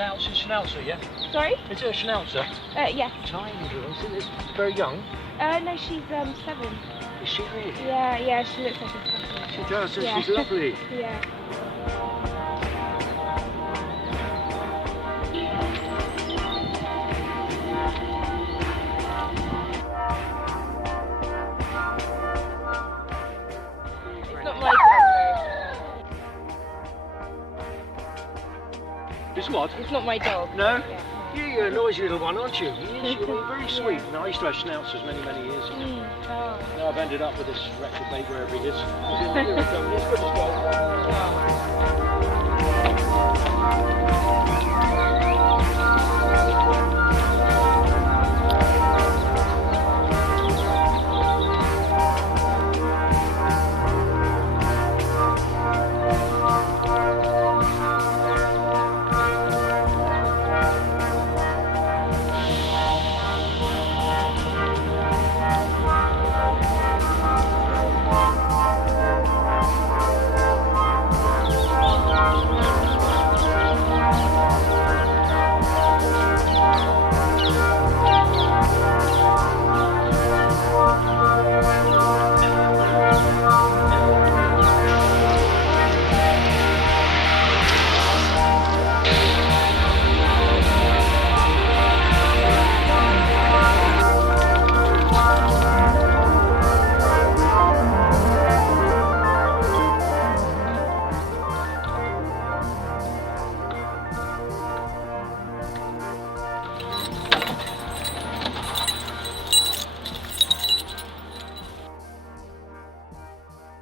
Now it's a Schnauzer, yeah? Sorry? Is it a Schnauzer? Yeah. Tiny little, isn't it? Very young. No, she's 7. Is she really? Yeah, she looks like a puppy. She does, and Yeah. she's lovely. Yeah. It's not my dog. It's what? It's not my dog. No? Yeah. You're a noisy little one, aren't you? You're very sweet. No, I used to have Schnauzers many, many years ago. Oh. Now I've ended up with this wretched mate wherever he is. He's good as gold.